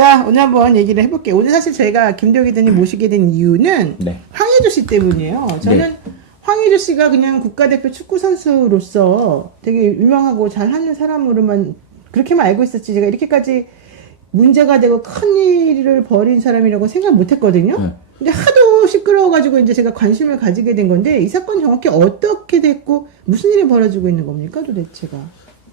자, 오늘 한번 얘기를 해볼게요. 오늘 사실 저희가 김도영 기자님 모시게 된 이유는 네. 황의조 씨 때문이에요. 저는 네. 황의조 씨가 그냥 국가대표 축구 선수로서 되게 유명하고 잘하는 사람으로만 그렇게만 알고 있었지, 제가 이렇게까지 문제가 되고 큰 일을 벌인 사람이라고 생각 못 했거든요. 네. 근데 하도 시끄러워가지고 이제 제가 관심을 가지게 된 건데, 이 사건 정확히 어떻게 됐고 무슨 일이 벌어지고 있는 겁니까, 도대체가?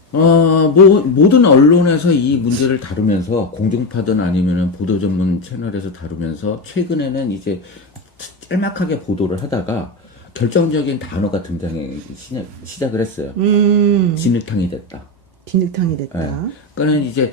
모든 언론에서 이 문제를 다루면서, 공중파든 아니면은 보도 전문 채널에서 다루면서, 최근에는 이제 짤막하게 보도를 하다가 결정적인 단어가 등장하기 시작을 했어요. 진흙탕이 됐다. 진흙탕이 됐다. 네. 그러니까 이제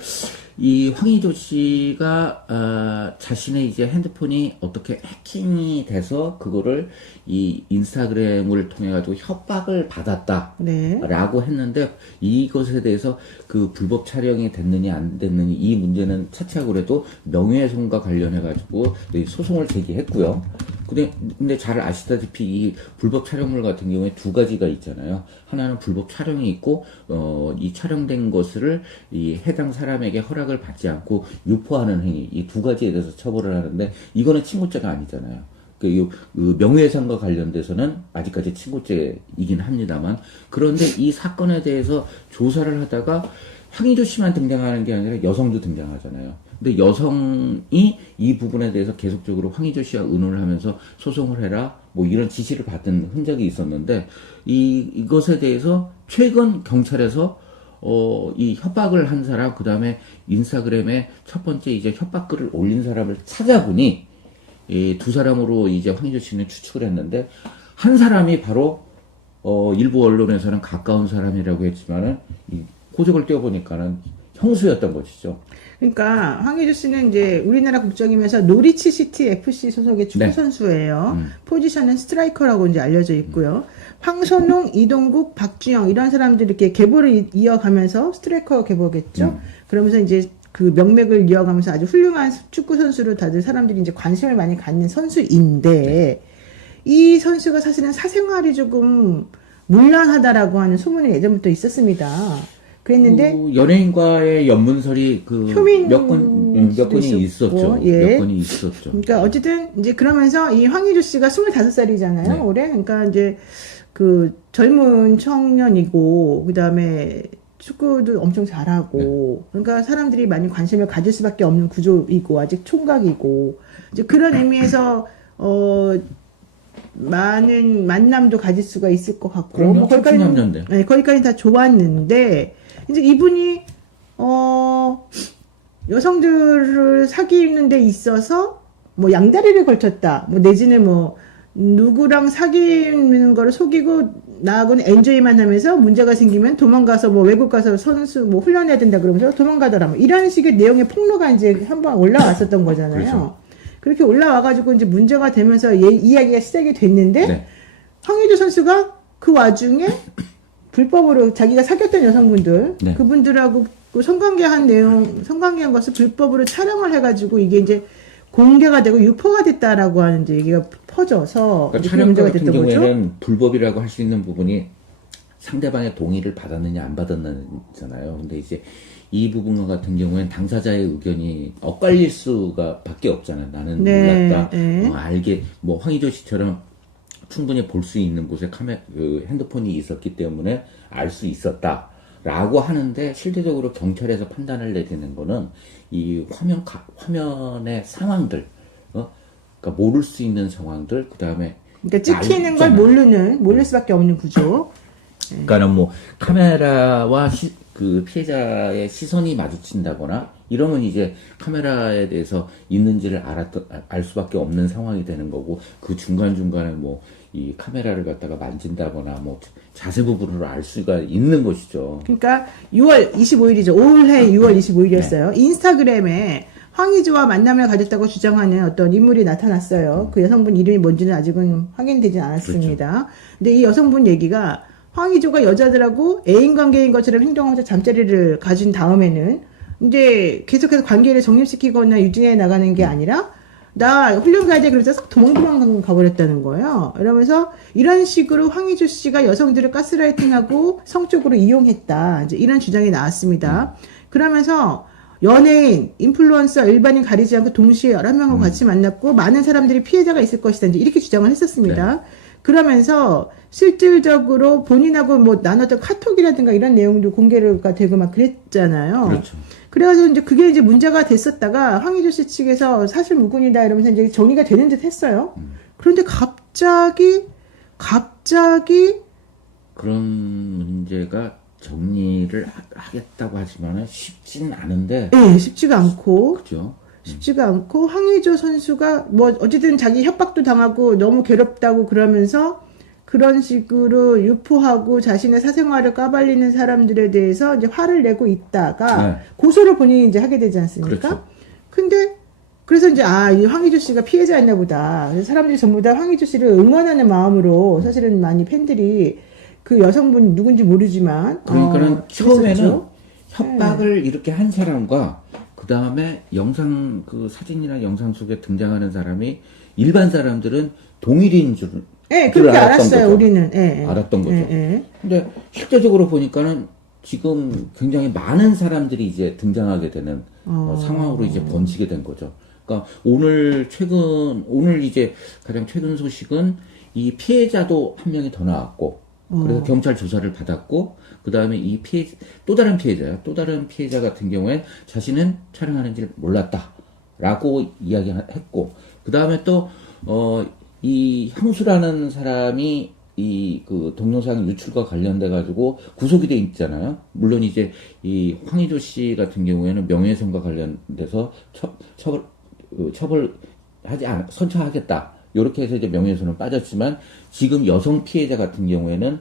이 황의조 씨가 자신의 이제 핸드폰이 어떻게 해킹이 돼서 그거를 이 인스타그램을 통해 가지고 협박을 받았다라고 네. 했는데, 이것에 대해서 그 불법 촬영이 됐느냐 안 됐느냐 이 문제는 차치하고 그래도 명예훼손과 관련해 가지고 소송을 제기했고요. 근데 잘 아시다시피 이 불법 촬영물 같은 경우에 두 가지가 있잖아요. 하나는 불법 촬영이 있고, 이 촬영된 것을 이 해당 사람에게 허락을 받지 않고 유포하는 행위, 이 두 가지에 대해서 처벌을 하는데, 이거는 친고죄가 아니잖아요. 그 명예훼손과 관련돼서는 아직까지 친고죄이긴 합니다만, 그런데 이 사건에 대해서 조사를 하다가 황의조 씨만 등장하는 게 아니라 여성도 등장하잖아요. 근데 여성이 이 부분에 대해서 계속적으로 황의조 씨와 의논을 하면서 소송을 해라, 뭐 이런 지시를 받은 흔적이 있었는데, 이것에 대해서 최근 경찰에서 이 협박을 한 사람, 그 다음에 인스타그램에 첫 번째 이제 협박글을 올린 사람을 찾아보니, 이 두 사람으로 이제 황의조 씨는 추측을 했는데, 한 사람이 바로, 일부 언론에서는 가까운 사람이라고 했지만은, 이 호적을 떼어보니까는 형수였던 것이죠. 그러니까 황의조 씨는 이제 우리나라 국적이면서 노리치 시티 FC 소속의 축구 네. 선수예요. 포지션은 스트라이커라고 이제 알려져 있고요. 황선홍, 이동국, 박주영 이런 사람들이 이렇게 계보를 이어가면서 스트라이커 계보겠죠. 그러면서 이제 그 명맥을 이어가면서 아주 훌륭한 축구 선수로 다들 사람들이 이제 관심을 많이 갖는 선수인데, 이 선수가 사실은 사생활이 조금 문란하다라고 하는 소문이 예전부터 있었습니다. 그랬는데 연예인과의 연문설이 효민 몇 건이 있었죠. 예. 몇 건이 있었죠. 그러니까 어쨌든 이제 그러면서 이 황의조 씨가 25살이잖아요. 네. 올해. 그러니까 이제 그 젊은 청년이고, 그다음에 축구도 엄청 잘하고, 그러니까 사람들이 많이 관심을 가질 수밖에 없는 구조이고, 아직 총각이고, 이제 그런 의미에서 많은 만남도 가질 수가 있을 것 같고, 그럼요. 거기까지는, 네, 거기까지 다 좋았는데, 이제 이분이 여성들을 사귀는 데 있어서 뭐 양다리를 걸쳤다, 뭐 내지는 뭐 누구랑 사귀는 거를 속이고 나하고는 엔조이만 하면서 문제가 생기면 도망가서 뭐 외국 가서 선수 뭐 훈련해야 된다 그러면서 도망가더라, 뭐 이런 식의 내용의 폭로가 이제 한번 올라왔었던 거잖아요. 그렇죠. 그렇게 올라와가지고 이제 문제가 되면서 이야기가 시작이 됐는데, 네. 황의조 선수가 그 와중에 불법으로 자기가 사귀었던 여성분들, 네. 그분들하고 그 성관계한 것을 불법으로 촬영을 해가지고 이게 이제 공개가 되고 유포가 됐다라고 하는 이제 얘기가 퍼져서 그러니까 이제 촬영 문제가 같은 됐던 거죠. 경우에는 불법이라고 할 수 있는 부분이 상대방의 동의를 받았느냐 안 받았느냐잖아요. 근데 이제 이 부분 같은 경우에는 당사자의 의견이 엇갈릴 수가 밖에 없잖아요. 나는 네, 몰랐다. 네. 알게 뭐 황의조 씨처럼 충분히 볼 수 있는 곳에 핸드폰이 있었기 때문에 알 수 있었다라고 하는데, 실제적으로 경찰에서 판단을 내리는 거는 이 화면의 상황들, 그러니까 모를 수 있는 상황들, 그 다음에 그러니까 찍히는 걸 모를 수밖에 없는 구조. 그러니까는 뭐 카메라와 그 피해자의 시선이 마주친다거나 이러면 이제 카메라에 대해서 있는지를 알 수밖에 없는 상황이 되는 거고, 그 중간중간에 뭐 이 카메라를 갖다가 만진다거나 뭐 자세 부분으로 알 수가 있는 것이죠. 그러니까 6월 25일이죠. 올해 6월 25일이었어요. 네. 인스타그램에 황의조와 만남을 가졌다고 주장하는 어떤 인물이 나타났어요. 그 여성분 이름이 뭔지는 아직은 확인되진 않았습니다. 그렇죠. 근데 이 여성분 얘기가, 황의조가 여자들하고 애인 관계인 것처럼 행동하면서 잠자리를 가진 다음에는 이제 계속해서 관계를 정립시키거나 유지해 나가는 게 아니라, 나 훈련 가야 돼 그래서 싹 도망 가버렸다는 거예요. 이러면서 이런 식으로 황의조 씨가 여성들을 가스라이팅하고 성적으로 이용했다, 이제 이런 주장이 나왔습니다. 그러면서 연예인, 인플루언서, 일반인 가리지 않고 동시에 여러 명하고 같이 만났고 많은 사람들이 피해자가 있을 것이다. 이제 이렇게 주장을 했었습니다. 그러면서 실질적으로 본인하고 뭐 나눴던 카톡이라든가 이런 내용도 공개가 되고 막 그랬잖아요. 그렇죠. 그래서 이제 그게 이제 문제가 됐었다가 황희조 씨 측에서 사실 무근이다 이러면서 이제 정리가 되는 듯 했어요. 그런데 갑자기 그런 문제가 정리를 하겠다고 하지만은 쉽진 않은데. 네, 쉽지가 않고 그죠? 쉽지가 않고 황의조 선수가 뭐 어쨌든 자기 협박도 당하고 너무 괴롭다고 그러면서 그런 식으로 유포하고 자신의 사생활을 까발리는 사람들에 대해서 이제 화를 내고 있다가 네. 고소를 본인이 이제 하게 되지 않습니까? 그렇죠. 근데 그래서 이제 이 황의조 씨가 피해자였나 보다. 그래서 사람들이 전부 다 황의조 씨를 응원하는 마음으로 사실은 많이 팬들이 그 여성분 누군지 모르지만 그러니까는 처음에는 그랬었죠. 협박을 이렇게 한 사람과 그 다음에 영상 그 사진이나 영상 속에 등장하는 사람이 일반 사람들은 동일인 줄 네, 그렇게 알았던 알았어요, 거죠. 우리는. 예, 알았던 거죠. 예. 근데 실제적으로 보니까는 지금 굉장히 많은 사람들이 이제 등장하게 되는 상황으로 이제 번지게 된 거죠. 그러니까 오늘 이제 가장 최근 소식은 이 피해자도 한 명이 더 나왔고, 그래서 경찰 조사를 받았고, 그 다음에 또 다른 피해자 같은 경우엔 자신은 촬영하는지 몰랐다라고 이야기했고, 그 다음에 또, 이 형수라는 사람이 그 동영상 유출과 관련돼가지고 구속이 돼 있잖아요. 물론 이제 이 황의조 씨 같은 경우에는 명예훼손과 관련돼서 선처하겠다. 요렇게 해서 이제 명예훼손은 빠졌지만 지금 여성 피해자 같은 경우에는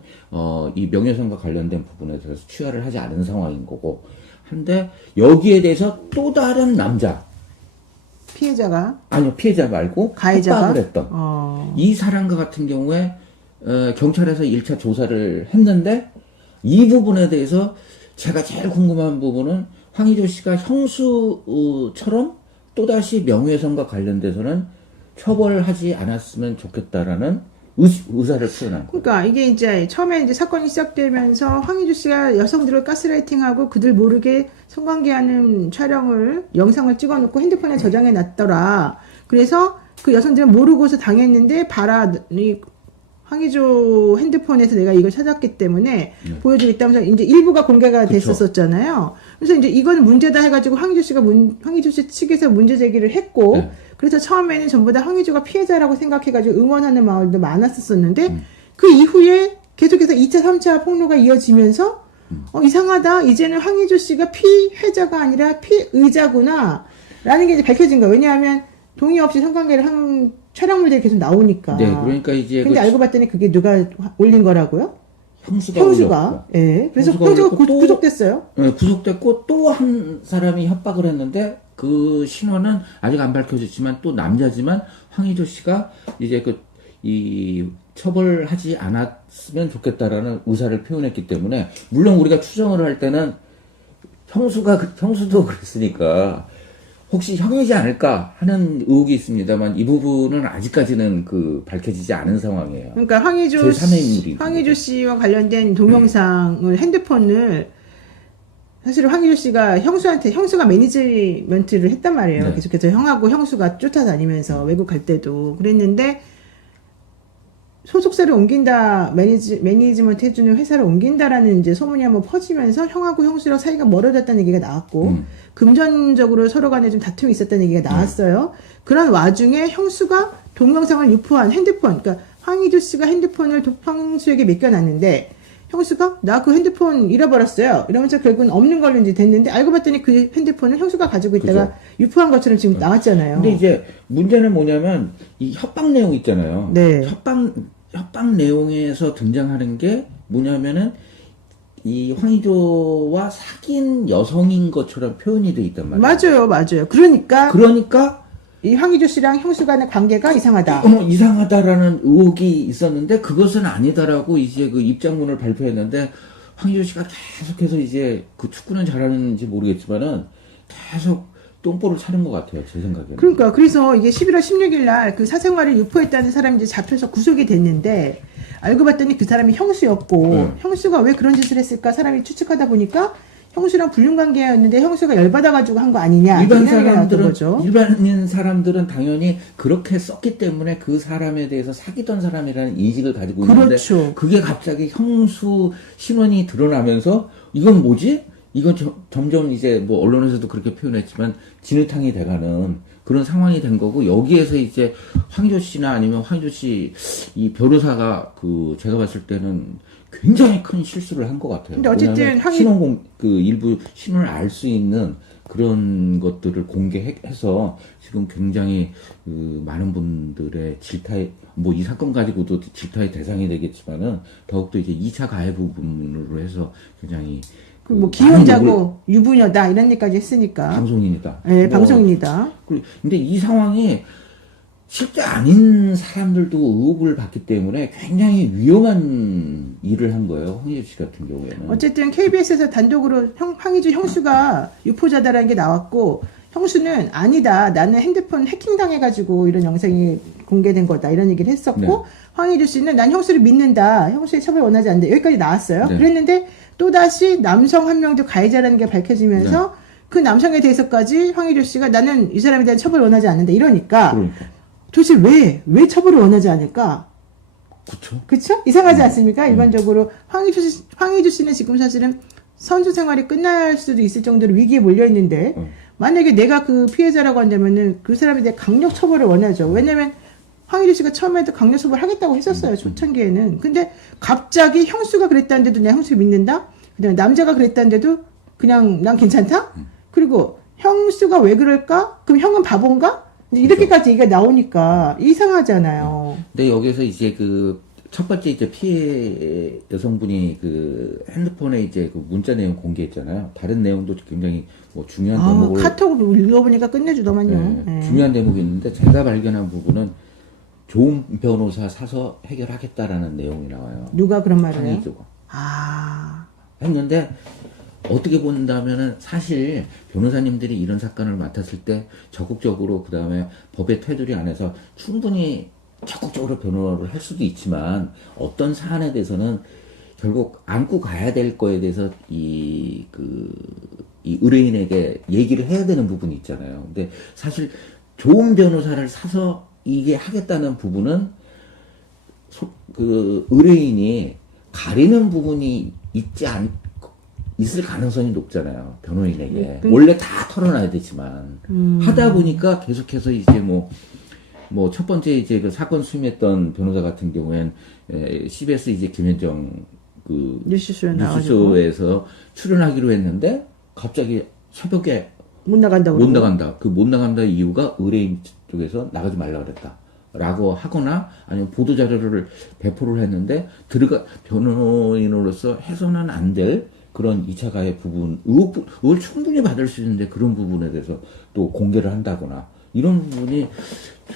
이 명예훼손과 관련된 부분에 대해서 취하를 하지 않은 상황인 거고. 한데 여기에 대해서 또 다른 남자. 피해자 말고 가해자가 협박을 했던 이 사람과 같은 경우에 경찰에서 1차 조사를 했는데 이 부분에 대해서 제가 제일 궁금한 부분은 황의조 씨가 형수처럼 또다시 명예훼손과 관련돼서는 처벌하지 않았으면 좋겠다라는 의사를 표현한 거예요. 그러니까 이게 이제 처음에 이제 사건이 시작되면서 황의조 씨가 여성들을 가스라이팅하고 그들 모르게 성관계하는 영상을 찍어놓고 핸드폰에 저장해 놨더라. 그래서 그 여성들은 모르고서 당했는데 이 황의조 핸드폰에서 내가 이걸 찾았기 때문에 보여주겠다면서 이제 일부가 공개가 그쵸. 됐었잖아요. 그래서 이제 이건 문제다 해가지고 황의조 씨 측에서 문제 제기를 했고, 네. 그래서 처음에는 전부 다 황의조가 피해자라고 생각해가지고 응원하는 마을도 많았었는데, 그 이후에 계속해서 2차, 3차 폭로가 이어지면서, 이상하다. 이제는 황의조 씨가 피해자가 아니라 피의자구나. 라는 게 이제 밝혀진 거예요. 왜냐하면 동의 없이 성관계를 한 촬영물들이 계속 나오니까. 네, 그러니까 이제 근데 알고 봤더니 그게 누가 올린 거라고요? 형수가 형수가. 예. 그래서 형수가 구속됐어요. 네, 구속됐고 또 한 사람이 협박을 했는데 그 신원은 아직 안 밝혀졌지만 또 남자지만 황의조 씨가 이제 이 처벌하지 않았으면 좋겠다라는 의사를 표현했기 때문에 물론 우리가 추정을 할 때는 형수도 그랬으니까 혹시 형이지 않을까 하는 의혹이 있습니다만 이 부분은 아직까지는 밝혀지지 않은 상황이에요. 그러니까 제3의 인물이 황의조 씨와 관련된 동영상을 핸드폰을 사실 황의조 씨가 형수가 매니지먼트를 했단 말이에요. 네. 계속해서 형하고 형수가 쫓아다니면서 외국 갈 때도 그랬는데 소속사를 옮긴다, 매니지먼트 해주는 회사를 옮긴다라는 이제 소문이 한번 퍼지면서 형하고 형수랑 사이가 멀어졌다는 얘기가 나왔고, 금전적으로 서로 간에 좀 다툼이 있었다는 얘기가 나왔어요. 그런 와중에 형수가 동영상을 유포한 핸드폰, 그러니까 황의조 씨가 핸드폰을 형수에게 맡겨놨는데, 형수가 나 그 핸드폰 잃어버렸어요. 이러면서 결국은 없는 걸로 이제 됐는데, 알고 봤더니 그 핸드폰을 형수가 가지고 있다가 그죠. 유포한 것처럼 지금 나왔잖아요. 근데 이제 문제는 뭐냐면 이 협박 내용 있잖아요. 네. 협박 내용에서 등장하는 게 뭐냐면은 이 황의조와 사귄 여성인 것처럼 표현이 돼 있단 말이에요. 맞아요. 그러니까 이 황의조 씨랑 형수 간의 관계가 이상하다. 이상하다라는 의혹이 있었는데 그것은 아니다라고 이제 그 입장문을 발표했는데 황의조 씨가 계속해서 이제 그 축구는 잘하는지 모르겠지만은 계속 똥볼을 차는 것 같아요, 제 생각에는. 그러니까 그래서 이게 11월 16일 날 그 사생활을 유포했다는 사람이 이제 잡혀서 구속이 됐는데 알고 봤더니 그 사람이 형수였고 형수가 왜 그런 짓을 했을까 사람이 추측하다 보니까 형수랑 불륜관계였는데 형수가 열받아가지고 한 거 아니냐. 일반 이런 얘기가 나왔던 거죠. 일반인 사람들은 당연히 그렇게 썼기 때문에 그 사람에 대해서 사귀던 사람이라는 인식을 가지고 있는데 그렇죠. 그게 갑자기 형수 신원이 드러나면서 이건 뭐지? 이건 점점 이제 뭐 언론에서도 그렇게 표현했지만 진흙탕이 돼가는 그런 상황이 된 거고 여기에서 이제 황희조 씨나 아니면 황희조 씨 이 변호사가 그 제가 봤을 때는 굉장히 큰 실수를 한 것 같아요. 근데 어쨌든 왜냐하면 그 일부 신원을 알 수 있는 그런 것들을 공개해서 지금 굉장히 그 많은 분들의 질타의 뭐 이 사건 가지고도 질타의 대상이 되겠지만은 더욱더 이제 2차 가해 부분으로 해서 굉장히 그 뭐 기혼자고 유부녀다 이런 얘기까지 했으니까. 방송인이다. 네, 뭐 방송인이다. 근데 이 상황이 실제 아닌 사람들도 의혹을 받기 때문에 굉장히 위험한 일을 한 거예요. 황희조 씨 같은 경우에는. 어쨌든 KBS에서 단독으로 황희주 형수가 유포자다라는 게 나왔고 형수는 아니다. 나는 핸드폰 해킹당해가지고 이런 영상이 공개된 거다. 이런 얘기를 했었고 네. 황희주 씨는 난 형수를 믿는다. 형수의 처벌 원하지 않는다. 여기까지 나왔어요. 네. 그랬는데 또다시 남성 한 명도 가해자라는 게 밝혀지면서 네. 그 남성에 대해서까지 황희주 씨가 나는 이 사람에 대한 처벌을 원하지 않는다. 이러니까 그러니까. 도대체 왜 처벌을 원하지 않을까? 그쵸? 그쵸? 이상하지 않습니까? 일반적으로 황희주 씨는 지금 사실은 선수 생활이 끝날 수도 있을 정도로 위기에 몰려 있는데 만약에 내가 그 피해자라고 한다면은 그 사람에 대해 강력 처벌을 원하죠. 왜냐면 황희주 씨가 처음에도 강력 처벌 하겠다고 했었어요. 초창기에는. 근데 갑자기 형수가 그랬다는데도 내가 형수를 믿는다? 그다음에 남자가 그랬다는데도 그냥 난 괜찮다? 그리고 형수가 왜 그럴까? 그럼 형은 바본가? 이렇게까지 얘기가 나오니까 이상하잖아요. 근데 여기서 이제 그 첫 번째 이제 피해 여성분이 그 핸드폰에 이제 그 문자 내용 공개했잖아요. 다른 내용도 굉장히 뭐 중요한 대목을 카톡을 읽어보니까 끝내주더만요. 네, 네. 중요한 대목이 있는데 제가 발견한 부분은 좋은 변호사 사서 해결하겠다라는 내용이 나와요. 누가 그런 말을 해요? 황희조가 아, 했는데 어떻게 본다면은 사실 변호사님들이 이런 사건을 맡았을 때 적극적으로 그 다음에 법의 테두리 안에서 충분히 적극적으로 변호를 할 수도 있지만 어떤 사안에 대해서는 결국 안고 가야 될 거에 대해서 이 의뢰인에게 얘기를 해야 되는 부분이 있잖아요. 근데 사실 좋은 변호사를 사서 이게 하겠다는 부분은 그 의뢰인이 가리는 부분이 있을 가능성이 높잖아요. 변호인에게. 원래 다 털어놔야 되지만. 하다 보니까 계속해서 이제 첫 번째 이제 그 사건 수임했던 변호사 같은 경우엔 CBS 이제 김현정 뉴스쇼에서 출연하기로 했는데 갑자기 새벽에 못 나간다고. 못 나간다. 그 못 나간다 이유가 의뢰인 쪽에서 나가지 말라 그랬다. 라고 하거나 아니면 보도자료를 배포를 했는데 변호인으로서 해서는 안 될 그런 2차 가해 부분, 의혹을 충분히 받을 수 있는데 그런 부분에 대해서 또 공개를 한다거나 이런 부분이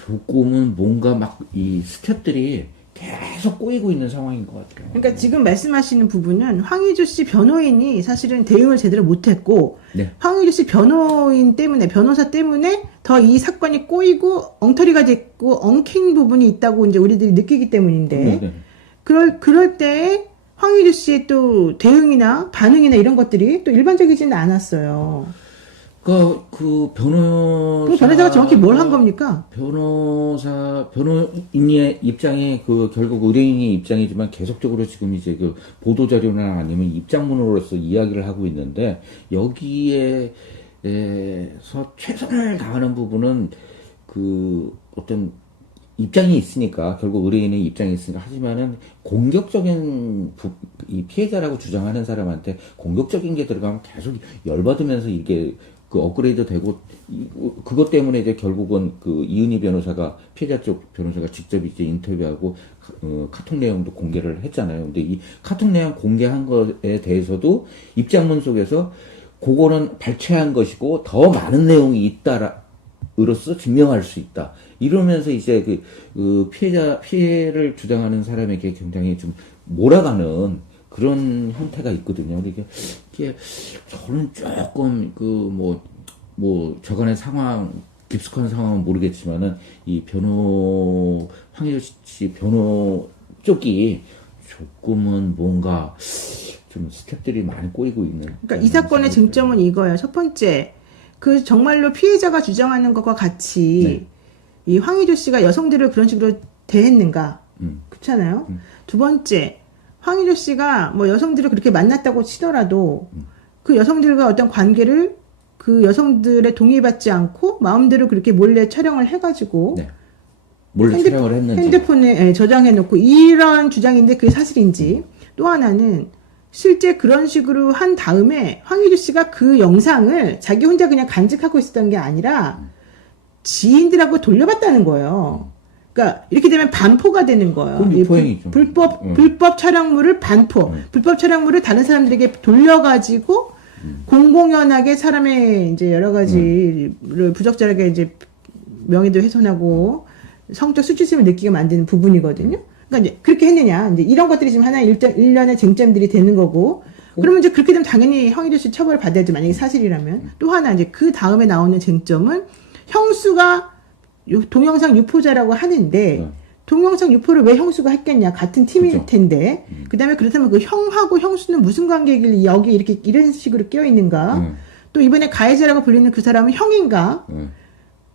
조금은 뭔가 막 이 스텝들이 계속 꼬이고 있는 상황인 것 같아요. 그러니까 지금 말씀하시는 부분은 황희주 씨 변호인이 사실은 대응을 제대로 못했고 네. 황희주 씨 변호사 때문에 더 이 사건이 꼬이고 엉터리가 됐고 엉킨 부분이 있다고 이제 우리들이 느끼기 때문인데 네. 그럴 때 황희주 씨의 또 대응이나 반응이나 이런 것들이 또 일반적이지는 않았어요. 그 변호사가 정확히 뭘 한 겁니까? 변호인의 입장이 결국 의뢰인의 입장이지만 계속적으로 지금 이제 그 보도자료나 아니면 입장문으로서 이야기를 하고 있는데 여기에서 최선을 다하는 부분은 그 어떤 입장이 있으니까 결국 의뢰인의 입장이 있으니까 하지만은 공격적인 이 피해자라고 주장하는 사람한테 공격적인 게 들어가면 계속 열받으면서 이게 그 업그레이드 되고 그것 때문에 이제 결국은 그 이은희 변호사가 피해자 쪽 변호사가 직접 이제 인터뷰하고 카톡 내용도 공개를 했잖아요. 근데 이 카톡 내용 공개한 거에 대해서도 입장문 속에서 그거는 발췌한 것이고 더 많은 내용이 있다로서 증명할 수 있다. 이러면서 이제 그 피해를 주장하는 사람에게 굉장히 좀 몰아가는 그런 형태가 있거든요. 이게 저는 조금 저간의 상황, 깊숙한 상황은 모르겠지만은 이 황희조 씨 변호 쪽이 조금은 뭔가 좀 스텝들이 많이 꼬이고 있는. 그러니까 이 사건의 쟁점은 이거예요. 첫 번째, 그 정말로 피해자가 주장하는 것과 같이 이 황희조 씨가 여성들을 그런 식으로 대했는가? 그렇잖아요. 두 번째, 황희조 씨가 뭐 여성들을 그렇게 만났다고 치더라도 그 여성들과 어떤 관계를 그 여성들의 동의받지 않고 마음대로 그렇게 몰래 촬영을 해가지고 네. 몰래 촬영을 했는지 핸드폰에 저장해놓고 이런 주장인데 그게 사실인지. 또 하나는 실제 그런 식으로 한 다음에 황희조 씨가 그 영상을 자기 혼자 그냥 간직하고 있었던 게 아니라 지인들하고 돌려봤다는 거예요. 그러니까 이렇게 되면 반포가 되는 거예요. 그건 유포행위죠. 불법 촬영물을 반포, 불법 촬영물을 다른 사람들에게 돌려가지고 공공연하게 사람의 이제 여러 가지를 부적절하게 이제 명예도 훼손하고 성적 수치심을 느끼게 만드는 부분이거든요. 그러니까 이제 그렇게 했느냐. 이제 이런 것들이 지금 하나의 일련의 쟁점들이 되는 거고. 그러면 이제 그렇게 되면 당연히 황희조 씨 처벌을 받아야죠. 만약에 사실이라면. 또 하나 이제 그 다음에 나오는 쟁점은 형수가 동영상 유포자라고 하는데 동영상 유포를 왜 형수가 했겠냐. 같은 팀일 그렇죠. 텐데. 그다음에 그렇다면 그 형하고 형수는 무슨 관계이길래 여기 이렇게 이런 식으로 끼어 있는가. 또 이번에 가해자라고 불리는 그 사람은 형인가.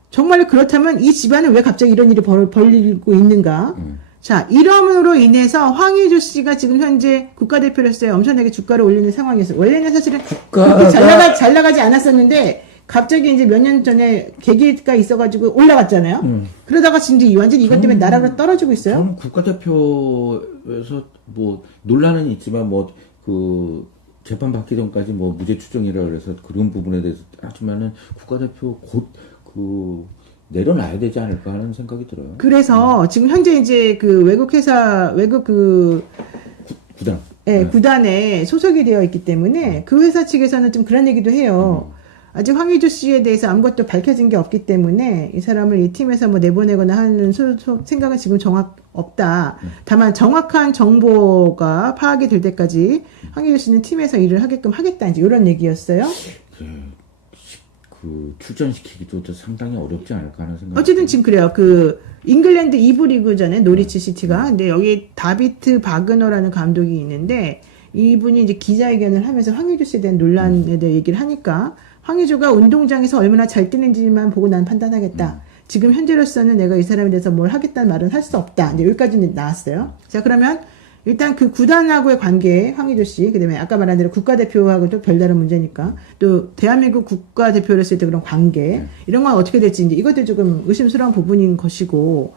정말로 그렇다면 이 집안은 왜 갑자기 이런 일이 벌리고 있는가? 자, 이러므로 인해서 황희조 씨가 지금 현재 국가대표로서의 엄청나게 주가를 올리는 상황이었어요. 원래는 사실은 그렇게 잘 나가지 않았었는데 갑자기 이제 몇 년 전에 계기가 있어가지고 올라갔잖아요. 그러다가 지금 이제 완전 이것 때문에 나라로 떨어지고 있어요. 저는 국가대표에서 뭐 논란은 있지만 뭐 그 재판 받기 전까지 뭐 무죄 추정이라 그래서 그런 부분에 대해서 하지만은 국가대표 곧 그 내려놔야 되지 않을까 하는 생각이 들어요. 그래서 지금 현재 이제 그 외국 구단. 구단에 소속이 되어 있기 때문에 그 회사 측에서는 좀 그런 얘기도 해요. 아직 황희조 씨에 대해서 아무것도 밝혀진 게 없기 때문에 이 사람을 이 팀에서 뭐 내보내거나 하는 생각은 지금 없다. 다만 정확한 정보가 파악이 될 때까지 황희조 씨는 팀에서 일을 하게끔 하겠다. 이제 이런 얘기였어요. 그 출전시키기도 상당히 어렵지 않을까 하는 생각. 어쨌든 지금 그래요. 그 잉글랜드 2부 리그전에 노리치 시티가 근데 여기 다비트 바그너라는 감독이 있는데 이분이 이제 기자회견을 하면서 황희조 씨에 대한 논란에 대해 얘기를 하니까 황희조가 운동장에서 얼마나 잘 뛰는지만 보고 난 판단하겠다. 지금 현재로서는 내가 이 사람에 대해서 뭘 하겠다는 말은 할 수 없다. 이제 여기까지는 나왔어요. 자, 그러면 일단 그 구단하고의 관계, 황희조 씨, 그 다음에 아까 말한 대로 국가대표하고 또 별다른 문제니까, 또 대한민국 국가대표를 했을 때 그런 관계, 이런 건 어떻게 될지, 이제 이것도 조금 의심스러운 부분인 것이고.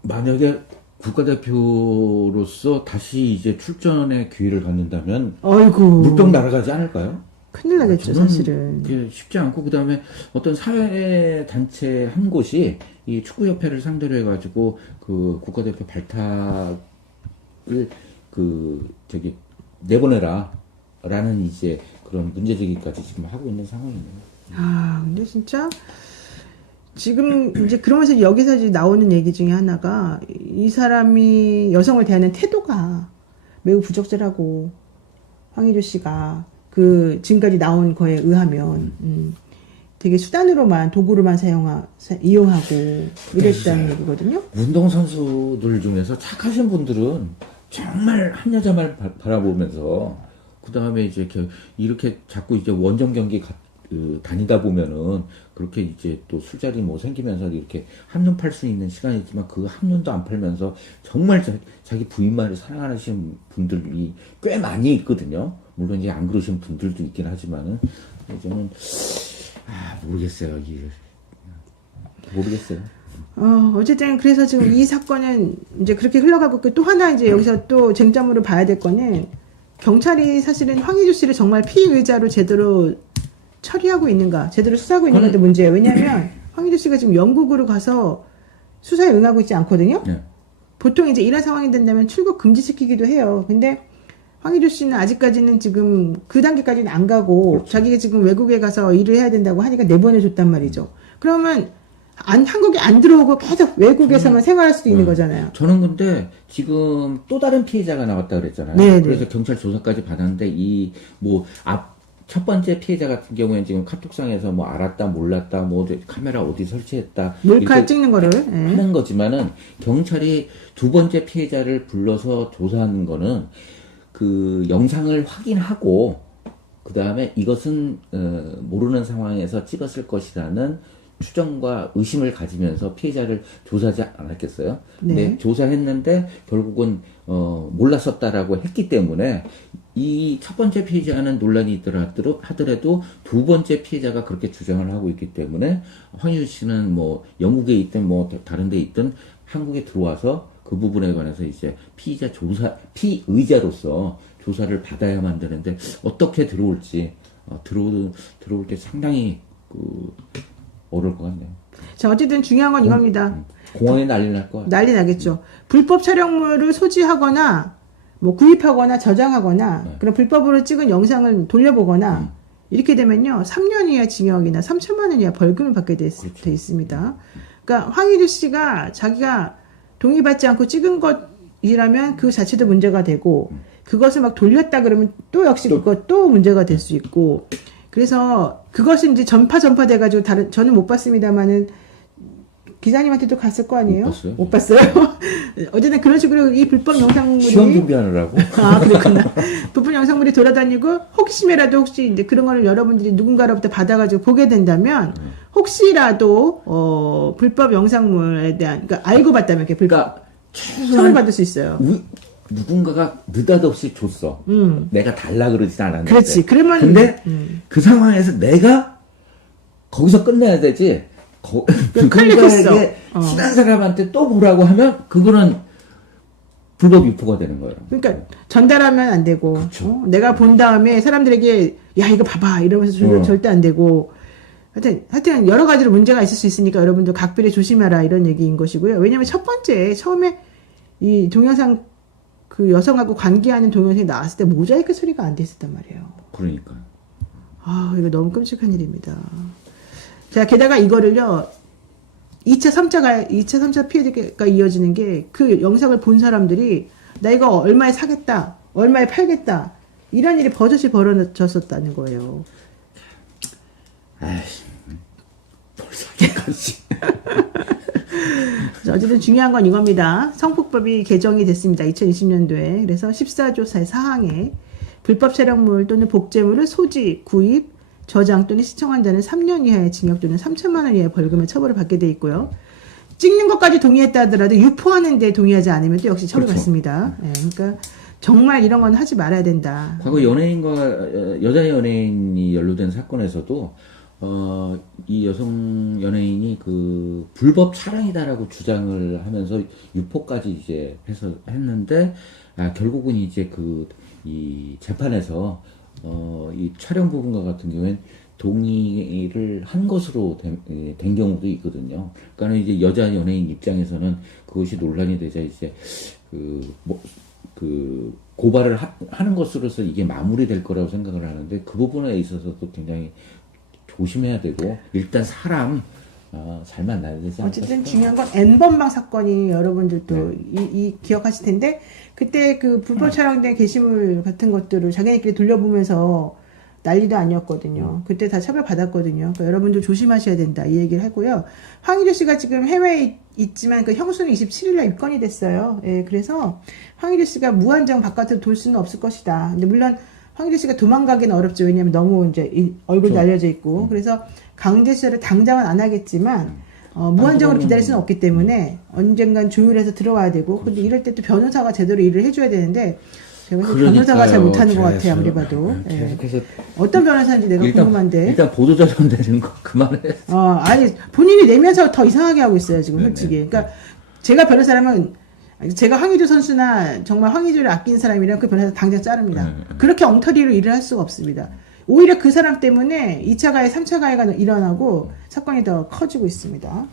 만약에 국가대표로서 다시 이제 출전의 기회를 갖는다면, 어이구. 물병 날아가지 않을까요? 큰일 나겠죠, 사실은. 그게 쉽지 않고, 그 다음에 어떤 사회단체 한 곳이 이 축구협회를 상대로 해가지고, 그 국가대표 발탁, 내보내라 라는 이제 그런 문제제기까지 지금 하고 있는 상황이네요. 아, 근데 진짜 지금 이제 그러면서 여기서 이제 나오는 얘기 중에 하나가 이 사람이 여성을 대하는 태도가 매우 부적절하고 황희조 씨가 그 지금까지 나온 거에 의하면 되게 수단으로만 도구로만 이용하고 이랬다는 얘기거든요. 운동선수들 중에서 착하신 분들은 정말 한 여자만 바라보면서 그 다음에 이제 이렇게 자꾸 이제 원정 경기 다니다 보면은 그렇게 이제 또 술자리 뭐 생기면서 이렇게 한눈 팔 수 있는 시간이지만 그 한눈도 안 팔면서 정말 자기 부인만을 사랑하시는 분들이 꽤 많이 있거든요. 물론 이제 안 그러시는 분들도 있긴 하지만은 저는 모르겠어요. 모르겠어요. 어쨌든 그래서 지금 이 사건은 이제 그렇게 흘러가고 또 하나 이제 여기서 또 쟁점으로 봐야 될 거는 경찰이 사실은 황희조 씨를 정말 피의자로 제대로 처리하고 있는가, 제대로 수사하고 있는 것도 문제예요. 왜냐하면 황희조 씨가 지금 영국으로 가서 수사에 응하고 있지 않거든요. 네. 보통 이제 이런 상황이 된다면 출국 금지시키기도 해요. 근데 황희조 씨는 아직까지는 지금 그 단계까지는 안 가고 그렇죠. 자기가 지금 외국에 가서 일을 해야 된다고 하니까 내보내줬단 말이죠. 그러면 한국에 안 들어오고 계속 외국에서만 생활할 수도 있는 거잖아요. 저는 근데 지금 또 다른 피해자가 나왔다 그랬잖아요. 네네. 그래서 경찰 조사까지 받았는데 첫 번째 피해자 같은 경우에는 지금 카톡상에서 뭐 알았다 몰랐다 뭐 카메라 어디 설치했다 몰카 이렇게 찍는 거를 하는 거지만은 경찰이 두 번째 피해자를 불러서 조사하는 거는 그 영상을 확인하고 그 다음에 이것은 모르는 상황에서 찍었을 것이라는 추정과 의심을 가지면서 피해자를 조사하지 않았겠어요? 근데 네. 조사했는데 결국은 몰랐었다라고 했기 때문에 이 첫 번째 피해자는 논란이 하더라도 두 번째 피해자가 그렇게 주장을 하고 있기 때문에 황희주 씨는 뭐 영국에 있든 뭐 다른 데 있든 한국에 들어와서 그 부분에 관해서 이제 피의자로서 조사를 받아야만 되는데 어떻게 들어올지 들어올 때 상당히 어려울 것 같네요. 자, 어쨌든 중요한 건 이겁니다. 공항에 난리 날 것 같아요. 난리 나겠죠. 불법 촬영물을 소지하거나 뭐 구입하거나 저장하거나 그런 불법으로 찍은 영상을 돌려보거나 이렇게 되면요 3년 이하 징역이나 3천만 원 이하 벌금을 받게 돼 있습니다. 그러니까 황희주 씨가 자기가 동의받지 않고 찍은 것이라면 그 자체도 문제가 되고 그것을 막 돌렸다 그러면 또 역시 그것도 문제가 될 수 있고 그래서 그것이 이제 전파돼가지고 저는 못 봤습니다만은 기자님한테도 갔을 거 아니에요? 못 봤어요. 어쨌든 그런 식으로 이 불법 영상물이 시험 준비하느라고. 아 그렇구나. 불법 영상물이 돌아다니고 혹시라도 혹시 이제 그런 거를 여러분들이 누군가로부터 받아가지고 보게 된다면 혹시라도 불법 영상물에 대한 그러니까 알고 봤다면 이렇게 그러니까 처벌 받을 수 있어요. 누군가가 느닷없이 줬어. 내가 달라 그러진 않았는데. 그렇지. 그러면 근데 그 상황에서 내가 거기서 끝내야 되지. 누군가에게 친한 사람한테 또 보라고 하면 그거는 불법 유포가 되는 거예요. 그러니까 전달하면 안 되고 그렇죠. 내가 본 다음에 사람들에게 야 이거 봐봐 이러면서 주면 절대 안 되고 하여튼 여러 가지로 문제가 있을 수 있으니까 여러분들 각별히 조심해라 이런 얘기인 것이고요. 왜냐면 첫 번째 처음에 이 동영상 그 여성하고 관계하는 동영상이 나왔을 때 모자이크 처리가 안 돼 있었단 말이에요. 그러니까. 아 이거 너무 끔찍한 일입니다. 자 게다가 이거를요 2차 3차 피해가 이어지는 게 그 영상을 본 사람들이 나 이거 얼마에 사겠다 얼마에 팔겠다 이런 일이 버젓이 벌어졌었다는 거예요. 아이씨 벌써 이까지. 어쨌든 중요한 건 이겁니다. 성폭법이 개정이 됐습니다. 2020년도에. 그래서 14조 4항에 불법 촬영물 또는 복제물을 소지, 구입, 저장 또는 시청한 자는 3년 이하의 징역 또는 3천만 원 이하의 벌금의 처벌을 받게 돼 있고요. 찍는 것까지 동의했다 하더라도 유포하는 데 동의하지 않으면 또 역시 처벌받습니다. 네, 그러니까 정말 이런 건 하지 말아야 된다. 과거 연예인과 여자 연예인이 연루된 사건에서도 이 여성 연예인이 그 불법 촬영이다라고 주장을 하면서 유포까지 이제 했는데 결국은 이제 이 재판에서 이 촬영 부분과 같은 경우엔 동의를 한 것으로 된 경우도 있거든요. 그러니까 이제 여자 연예인 입장에서는 그것이 논란이 되자 이제 고발을 하는 것으로서 이게 마무리될 거라고 생각을 하는데 그 부분에 있어서도 굉장히 조심해야 되고 일단 사람 잘 만나야 되지 않을까 어쨌든 싶어요. 중요한 건 N번방 사건이 여러분들도 이 기억하실 텐데 그때 그 불법 촬영된 게시물 같은 것들을 자기네끼리 돌려보면서 난리도 아니었거든요. 그때 다 처벌받았거든요. 그러니까 여러분들 조심하셔야 된다 이 얘기를 하고요. 황희주 씨가 지금 해외에 있지만 그 형수는 27일날 입건이 됐어요. 예, 그래서 황희주 씨가 무한정 바깥으로 돌 수는 없을 것이다. 근데 물론 황희주 씨가 도망가기는 어렵죠. 왜냐하면 너무 이제 얼굴도 알려져 있고. 그래서 강제 수사를 당장은 안 하겠지만 무한정으로 기다릴 수는 없기 때문에 언젠간 조율해서 들어와야 되고. 근데 이럴 때 또 변호사가 제대로 일을 해줘야 되는데 제가 변호사가 잘 못하는 것 같아요. 아무리 봐도. 계속해서 어떤 변호사인지 내가 궁금한데. 일단 보도자료 내는 거 그만해. 아니 본인이 내면서 더 이상하게 하고 있어요. 지금 솔직히. 그러니까 제가 변호사라면 제가 황희주 선수나 정말 황희주를 아끼는 사람이라면 그 변호사 당장 자릅니다. 그렇게 엉터리로 일을 할 수가 없습니다. 오히려 그 사람 때문에 2차 가해, 3차 가해가 일어나고 사건이 더 커지고 있습니다.